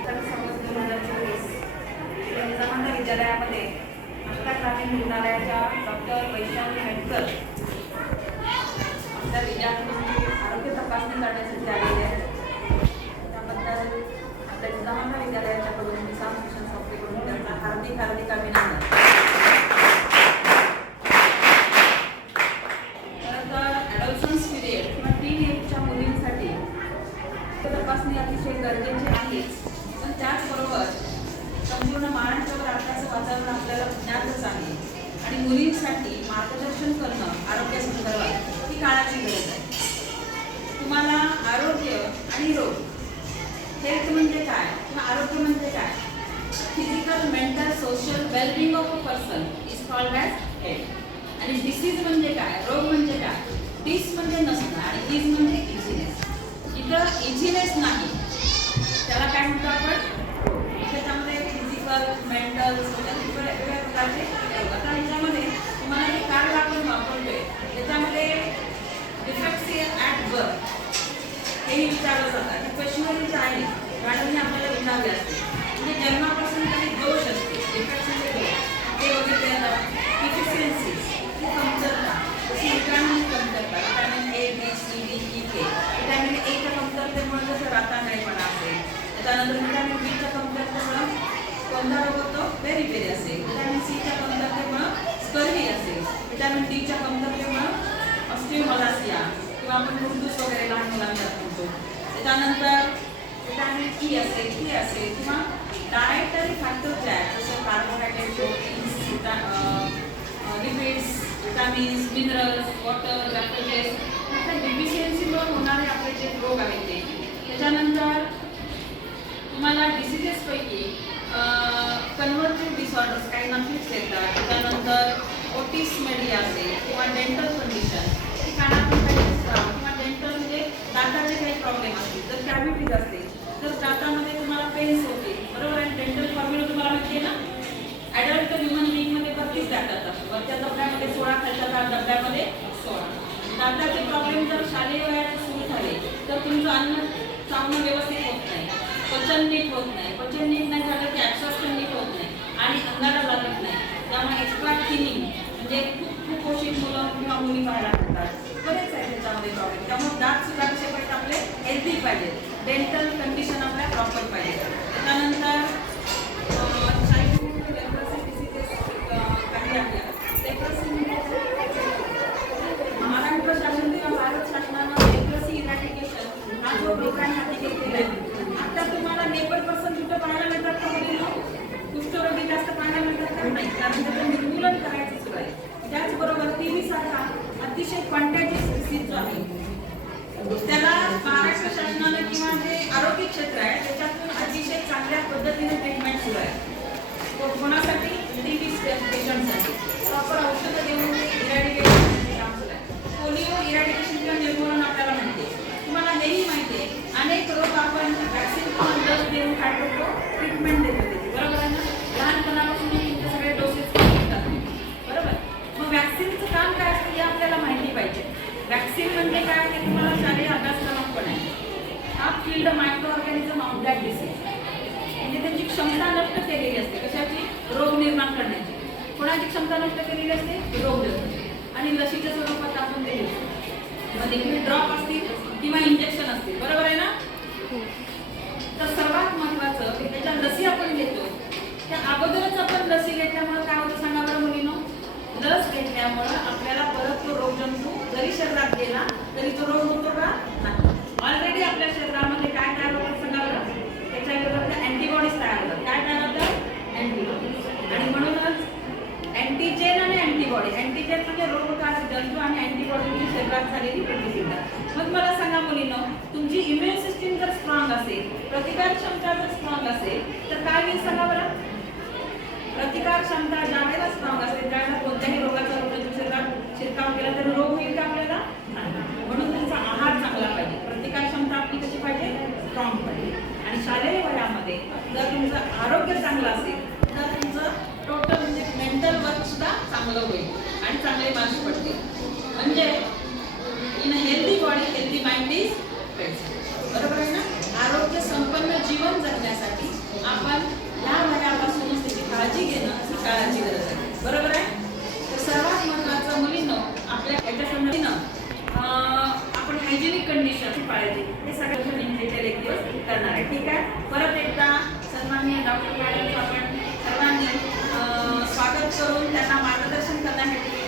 तर सव्वीस दोन विद्यालयामध्ये ग्रामीण रुग्णालयाच्या डॉक्टर वैशाली मेडकर आपल्या विद्यार्थ्यांची आरोग्य तपासणी करण्यासाठी आलेले आहे त्याबद्दल आपल्या निजामांना विद्यालयाच्याकडून निजाम शिक्षण संस्थेकडून त्यांचा हार्दिक हार्दिक अभिनंदन मुलींसाठी मार्गदर्शन करणं आरोग्यासंदर्भात ही काळाची गरज आहे. तुम्हाला आरोग्य आणि रोग हेल्थ म्हणजे काय किंवा आरोग्य म्हणजे काय? Physical mental social wellbeing of a person is called as health आणि डिसीज म्हणजे काय? रोग म्हणजे काय? डिस म्हणजे नसणं आणि इज म्हणजे इझिनेस इथं इझिनेस नाही. त्याला काय म्हणतो आपण त्याच्यामध्ये फिजिकल मेंटल सोशल वेगवेगळ्या प्रकारचे रोग आता ह्याच्यामध्ये तुम्हाला जे कार्ड आपण वापरतोय त्याच्यामध्ये डिफेक्ट्स ॲट हे विचारलं जातं. हे क्वेश्चनरी जे आहे मॅडमने आपल्याला विचारले असते. म्हणजे जन्मापासून काही दोष असते. डिफेक्ट्स दोष. ते बघितले जातात डिफिशियन्सीज ही कमतरता. जशी विटामिन कमतरता vitamin A B C D E K vitamin एच्या कमतरतेमुळे जसं रातांगणेपणा असेल त्याच्यानंतर विटामिन बीच्या कमतरतेमुळं कोणता रोग होतो? बेरी बेरी असेल विटामिन सीच्या कमतरतेमुळं स्कर्वी असेल. विटामिन डीच्या कमतरतेमुळं ऑस्टिओमलासिया किंवा आपण मुंडूस वगैरे लहान मुलांना दाखवतो त्याच्यानंतर विटॅमिन ई e असेल के असेल किंवा डायटरी फॅक्टर जे आहेत जसं carbohydrate proteins lipids vitamins minerals water lactoses ह्या डिफिशियन्सीमुळे होणारे आपले जे रोग आहेत ते. त्याच्यानंतर तुम्हाला डिसिजेसपैकी कन्व्हर्टिव्ह डिसऑर्डर्स काही नक्कीच येतात. त्याच्यानंतर ओटीस मेडिया असेल किंवा डेंटल कंडिशन ही कानातून काही त्रास किंवा डेंटल म्हणजे दाताचे काही प्रॉब्लेम असतील तर कॅव्हिटीज असतील तर दातामध्ये तुम्हाला पेन्स होते बरोबर आहे? डेंटल फॉर्म्युला तुम्हाला माहिती आहे ना? ॲडल्ट ह्युमन बिंगमध्ये बत्तीस दात असतात. वरच्या डब्यामध्ये सोळा खालच्या दात डब्यामध्ये सोळा. दाताचे प्रॉब्लेम जर शालेय वयात सुरू झाले तर तुमचं अन्न चांगलं व्यवस्थित होत नाही पचन नीट होत नाही. पचन नीट नाही झालं की ॲक्सेप्शन नीट होत नाही आणि अंगाला लागत नाही त्यामुळे एक्स्ट्रा थिनिंग म्हणजे खूप खूप पोषित मुलं किंवा मुली पाहायला मिळतात बरेच आहे त्याच्यामध्ये प्रॉब्लेम त्यामुळे दात सुद्धा कसे पाहिजे आपले हेल्दी पाहिजे डेंटल कंडिशन आपल्या प्रॉपर पाहिजे त्याच्यानंतर अं, childhood leprosy diseases, अं, काही आपल्या leprosy म्हणजे महाराष्ट्र शासन किंवा भारत शासनानं लेप्रसी इरॅडिकेशन हा जो लोकांनी हाती घेतलेला आहे आता तुम्हाला नेबर पर्सन कुठं पाहायला मिळतात का मुलींनो कुष्ठरोगी जास्त पाहायला मिळतात का नाही कारण त्याचं निर्मूलन करायचं सुरू आहे त्याचबरोबर टीव्ही सारखा अतिशय कॉन्टॅजियस डिसीज जो आहे त्याला महाराष्ट्र शासनानं किंवा जे आरोग्य क्षेत्र आहे त्याच्यातून अतिशय चांगल्या पद्धतीने ट्रीटमेंट सुरू आहे को- कोणासाठी टी बी पेशंटसाठी प्रॉपर औषधं देऊन ते इरॅडिकेशन काम सुरू पोलिओ इरॅडिकेशन किंवा निर्मूलन आपल्याला माहिती आहे. तुम्हाला हेही माहिती आहे. अनेक रोग आपण वॅक्सिन डोस देऊन काय करतो? ट्रीटमेंट देतो त्याची. बरोबर आहे ना? लहानपणापासून तुमचे सगळे डोसेस घेतात बरोबर? मग वॅक्सिनचं काम काय असतं हे आपल्याला माहिती पाहिजे. वॅक्सिन म्हणजे काय ते तुम्हाला शालेय अभ्यासक्रमात पण आहे. हा field micro organism of that disease म्हणजे त्यांची क्षमता नष्ट केलेली असते. कशाची? रोग निर्माण करण्याची. कोणाची क्षमता नष्ट केलेली असते? रोग निर्माण आणि लसीच्या स्वरूपात आपण ते देतो मग ड्रॉप असतील किंवा इंजेक्शन असतील. बरोबर आहे ना? तर सर्वात महत्वाचं की त्याच्या लसी आपण घेतो. त्या अगोदरच आपण लसी घेतल्यामुळे काय होतं सांगा बरं मुलीनो? लस घेतल्यामुळं आपल्याला परत तो रोगजंतू जरी शरीरात गेला तरी तो रोग होतो का? नाही. ऑलरेडी आपल्या शरीरामध्ये काय तयार होतं सांगा बरं त्याच्या विरुद्ध अँटीबॉडीज तयार होतात काय तयार होतं अँटीबॉडीज आणि म्हणूनच अँटीजेन आणि अँटीबॉडी अँटीजेन म्हणजे रोगकारक जंतू आणि अँटीबॉडी म्हणजे शरीरात झालेली प्रतिक्रिया. मग मला सांगा मुलीनं तुमची इम्युन सिस्टीम जर स्ट्रॉंग असेल प्रतिकार क्षमता जर स्ट्रॉंग असेल तर काय होईल सांगा बरं? प्रतिकार क्षमता ज्या वेळेला स्ट्रॉंग असेल त्यावेळेला कोणत्याही रोगाचा रोग तुमच्या शिरकाव केला तर रोग होईल का आपल्याला? म्हणून तुमचा आहार चांगला पाहिजे. प्रतिकार क्षमता आपली कशी पाहिजे? स्ट्रॉंग पाहिजे. आणि शालेय वयामध्ये जर तुमचं आरोग्य चांगलं असेल तर तुमचं टोटल म्हणजे मेंटल वर्क सुद्धा चांगलं होईल आणि चांगले मार्क्स पडतील. म्हणजे पाहिजे हे सगळं रिलेटेड एक दिवस करणार आहे. ठीक आहे? परत एकदा सन्माननीय डॉक्टर मॅडम आपण सर्वांनी स्वागत करून त्यांना मार्गदर्शन करण्यासाठी